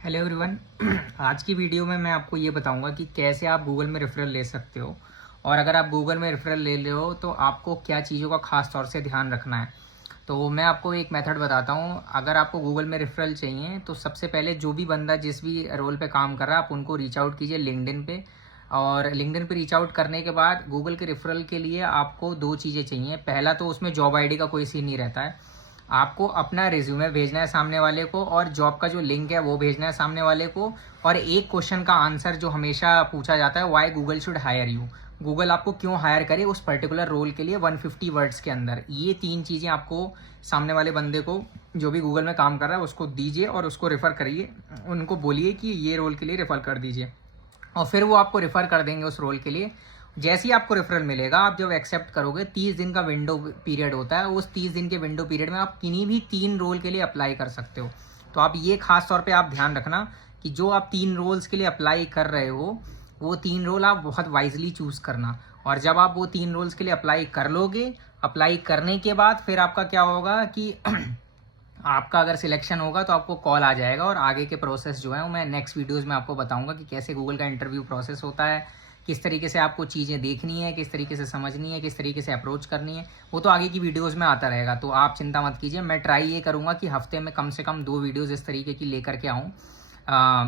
Hello everyone. आज की video में मैं आपको ये बताऊंगा कि कैसे आप गूगल में रेफरल ले सकते हो, और अगर आप गूगल में रेफरल ले रहे हो तो आपको क्या चीज़ों का खास तौर से ध्यान रखना है। तो मैं आपको एक मेथड बताता हूँ। अगर आपको गूगल में रेफरल चाहिए तो सबसे पहले जो भी बंदा जिस भी रोल पे काम कर रहा है आप उनको रीच आउट कीजिए लिंक्डइन पे। और लिंक्डइन पे रीच आउट करने के बाद गूगल के रेफरल के लिए आपको दो चीज़ें चाहिए। पहला तो उसमें जॉब आईडी का कोई सीन नहीं रहता है। आपको अपना रिज्यूमे भेजना है सामने वाले को, और जॉब का जो लिंक है वो भेजना है सामने वाले को। और एक क्वेश्चन का आंसर जो हमेशा पूछा जाता है, why Google should hire you, Google आपको क्यों हायर करे उस पर्टिकुलर रोल के लिए 150 वर्ड्स के अंदर। ये तीन चीज़ें आपको सामने वाले बंदे को, जो भी गूगल में काम कर रहा है, उसको दीजिए और उसको रेफ़र करिए। उनको बोलिए कि ये रोल के लिए रेफ़र कर दीजिए, और फिर वो आपको रेफ़र कर देंगे उस रोल के लिए। जैसे ही आपको रेफरल मिलेगा, आप जब एक्सेप्ट करोगे, 30 दिन का विंडो पीरियड होता है। उस 30 दिन के विंडो पीरियड में आप किन्हीं भी 3 रोल के लिए अप्लाई कर सकते हो। तो आप ये खास तौर पे आप ध्यान रखना कि जो आप 3 रोल्स के लिए अप्लाई कर रहे हो, वो 3 रोल आप बहुत वाइजली चूज़ करना। और जब आप वो 3 रोल्स के लिए अप्लाई कर लोगे, अप्लाई करने के बाद फिर आपका क्या होगा कि आपका अगर सिलेक्शन होगा तो आपको कॉल आ जाएगा, और आगे के प्रोसेस जो है वो मैं नेक्स्ट वीडियोस में आपको बताऊंगा कि कैसे गूगल का इंटरव्यू प्रोसेस होता है, किस तरीके से आपको चीज़ें देखनी है, किस तरीके से समझनी है, किस तरीके से अप्रोच करनी है। वो तो आगे की वीडियोस में आता रहेगा, तो आप चिंता मत कीजिए। मैं ट्राई ये करूँगा कि हफ्ते में कम से कम 2 वीडियोज़ इस तरीके की लेकर के आऊँ,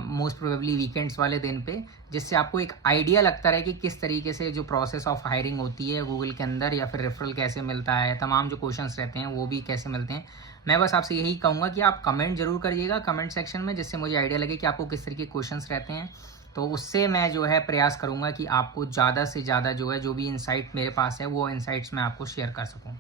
मोस्ट प्रोबेबली वीकेंड्स वाले दिन पे, जिससे आपको एक आइडिया लगता रहे कि किस तरीके से जो प्रोसेस ऑफ हायरिंग होती है गूगल के अंदर, या फिर रेफरल कैसे मिलता है, तमाम जो क्वेश्चंस रहते हैं वो भी कैसे मिलते हैं। मैं बस आपसे यही कहूँगा कि आप कमेंट जरूर करिएगा कमेंट सेक्शन में, जिससे मुझे आइडिया लगे कि आपको किस तरीके के क्वेश्चंस रहते हैं। तो उससे मैं जो है प्रयास करूँगा कि आपको ज़्यादा से ज़्यादा जो है, जो भी इंसाइट मेरे पास है, वो इंसाइट्स मैं आपको शेयर कर सकूँ।